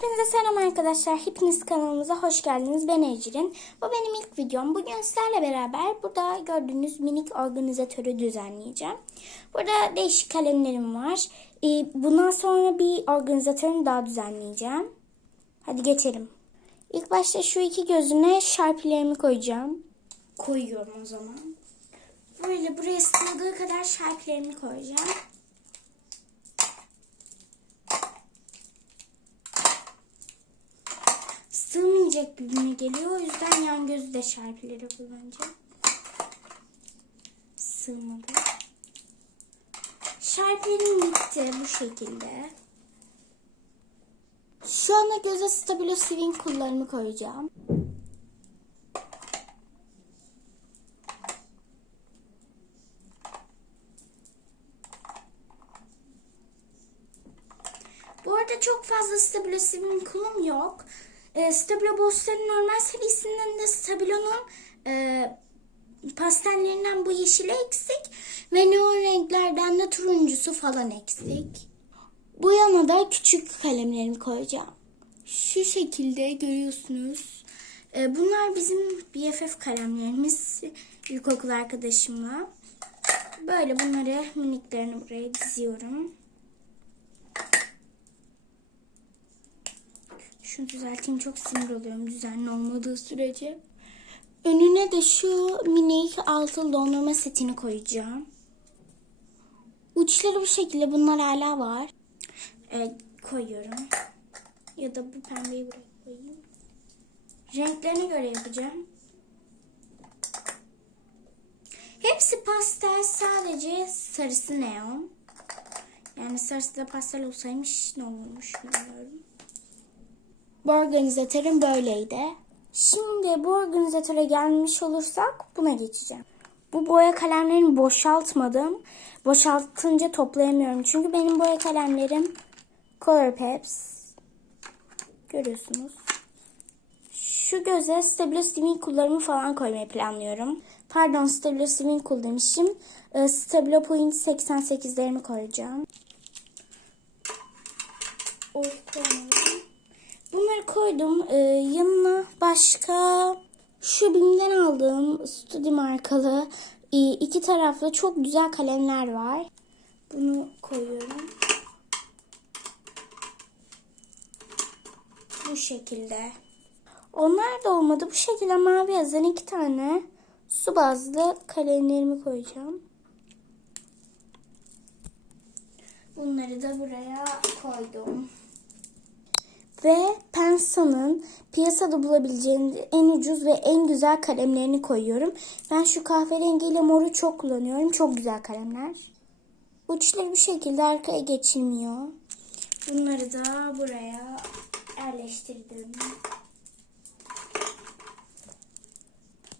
Hepinize selam arkadaşlar. Hepiniz kanalımıza hoş geldiniz. Ben Ecrin. Bu benim ilk videom. Bugün sizlerle beraber burada gördüğünüz minik organizatörü düzenleyeceğim. Burada değişik kalemlerim var. Ee, Bundan sonra bir organizatörünü daha düzenleyeceğim. Hadi geçelim. İlk başta şu iki gözüne şarpilerimi koyacağım. Koyuyorum o zaman. Böyle buraya sığdığı kadar şarpilerimi koyacağım. Sığmayacak gibime geliyor. O yüzden yan gözü de şarpileri kullanacağım. Sığmadı. Şarpilerim bitti bu şekilde. Şu anda göze Stabilo Swing kullarımı koyacağım. Bu arada çok fazla Stabilo Swing kulum yok. E, Stabilo Boss'ların normal serisinden de Stabilo'nun e, pastellerinden bu yeşili eksik. Ve neon renklerden de turuncusu falan eksik. Bu yana da küçük kalemlerimi koyacağım. Şu şekilde görüyorsunuz. E, bunlar bizim BFF kalemlerimiz. İlkokul arkadaşımla. Böyle bunları miniklerini buraya diziyorum. Şunu düzelteyim çok sinir oluyorum düzenli olmadığı sürece. Önüne de şu minik altılı dondurma setini koyacağım. Uçları bu şekilde bunlar hala var. Evet, koyuyorum. Ya da bu pembeyi buraya koyayım. Renklerine göre yapacağım. Hepsi pastel sadece sarısı neon. Yani sarısı da pastel olsaymış ne olurmuş bilmiyorum. Bu organizatörüm böyleydi. Şimdi bu organizatöre gelmiş olursak buna geçeceğim. Bu boya kalemlerimi boşaltmadım. Boşaltınca toplayamıyorum. Çünkü benim boya kalemlerim Colourpeps. Görüyorsunuz. Şu göze Stabilo Swing kullarımı falan koymayı planlıyorum. Pardon Stabilo Swing kul demişim. Ee, Stabilo Point 88'lerimi koyacağım. Of koymadım. Koydum. Ee, yanına başka şu BİM'den aldığım Studi markalı e, iki taraflı çok güzel kalemler var. Bunu koyuyorum. Bu şekilde. Onlar da olmadı. Bu şekilde mavi yazan iki tane su bazlı kalemlerimi koyacağım. Bunları da buraya koydum. Ve Pensa'nın piyasada bulabileceğiniz en ucuz ve en güzel kalemlerini koyuyorum. Ben şu kahverengiyle moru çok kullanıyorum. Çok güzel kalemler. Uçları bu şekilde arkaya geçilmiyor. Bunları da buraya yerleştirdim.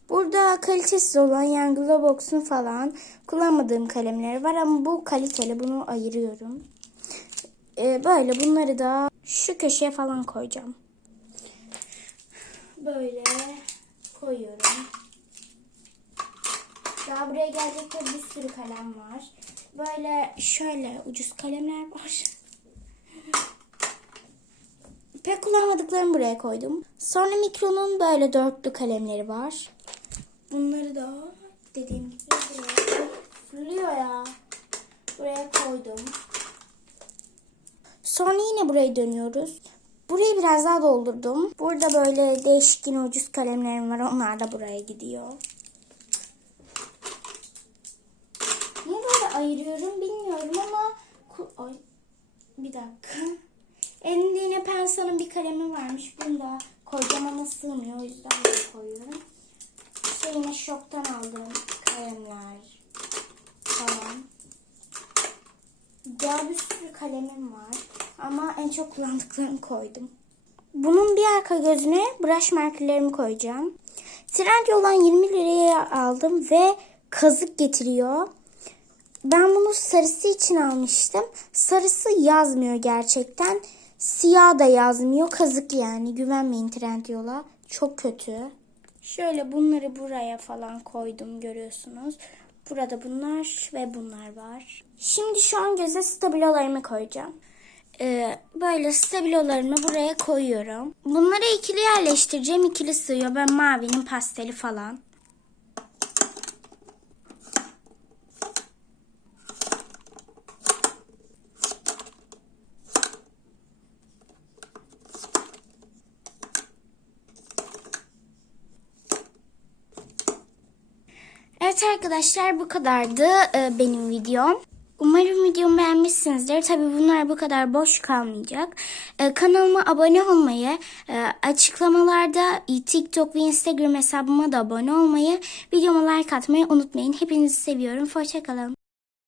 Burada kalitesiz olan yani Globox'un falan kullanmadığım kalemleri var ama bu kaliteli bunu ayırıyorum. Ee, böyle bunları da şu köşeye falan koyacağım. Böyle koyuyorum. Daha buraya gelecek de bir sürü kalem var. Böyle şöyle ucuz kalemler var. Pek kullanmadıklarımı buraya koydum. Sonra Mikro'nun böyle dörtlü kalemleri var. Bunları da dediğim gibi buraya fırlıyor ya. Buraya koydum. Sonra yine buraya dönüyoruz. Burayı biraz daha doldurdum. Burada böyle değişik yine ucuz kalemlerim var. Onlar da buraya gidiyor. Niye böyle ayırıyorum bilmiyorum ama... Ay, bir dakika. Elimde yine Pensa'nın bir kalemi varmış. Bunu da koyacağım ama sığmıyor. O yüzden bunu koyuyorum. İşte yine şoktan aldığım kalemler falan. Daha bir sürü kalemim var. Ama en çok kullandıklarımı koydum. Bunun bir arka gözüne brush markerlarımı koyacağım. Trendyol'dan 20 liraya aldım ve kazık getiriyor. Ben bunu sarısı için almıştım. Sarısı yazmıyor gerçekten. Siyah da yazmıyor. Kazık yani. Güvenmeyin Trendyol'a. Çok kötü. Şöyle bunları buraya falan koydum görüyorsunuz. Burada bunlar ve bunlar var. Şimdi şu an göze stabilolarımı koyacağım. Ee, böyle stabilolarımı buraya koyuyorum. Bunları ikili yerleştireceğim. İkili sığıyor. Ben mavinin pasteli falan. Evet arkadaşlar bu kadardı e, benim videom. Umarım videomu beğenmişsinizdir. Tabi bunlar bu kadar boş kalmayacak. E, kanalıma abone olmayı, e, açıklamalarda TikTok ve Instagram hesabıma da abone olmayı, videoma like atmayı unutmayın. Hepinizi seviyorum. Hoşçakalın.